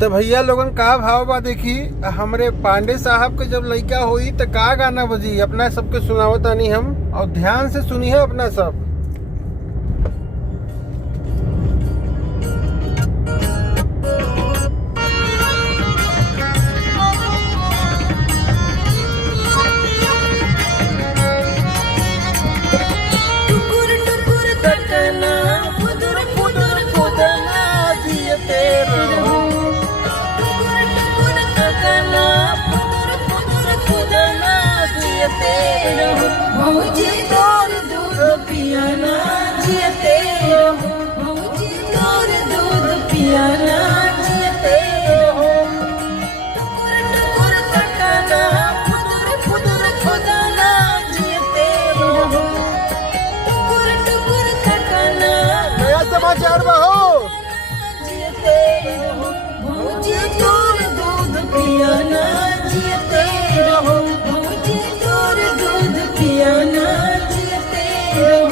तो भैया लोगन का भाव बा देखी। हमरे पांडे साहब के जब लड़का हुई तो का गाना बजी अपना सबके सुनावत आनी हम, और ध्यान से सुनी है अपना सब। भौजी तोर दूध पियाना जियते रहो, भौजी तोर दूध पियाना जियते रहो। टुकुर टुकुर तकाना फुदुर फुदुर खुदाना जियते रहो, टुकुर टुकुर तकाना नया समाचार में हो जियते रहो, भौजी तोर दूध पियाना जियते रहो, भौजी तोर दूध पियाना जियते रहो।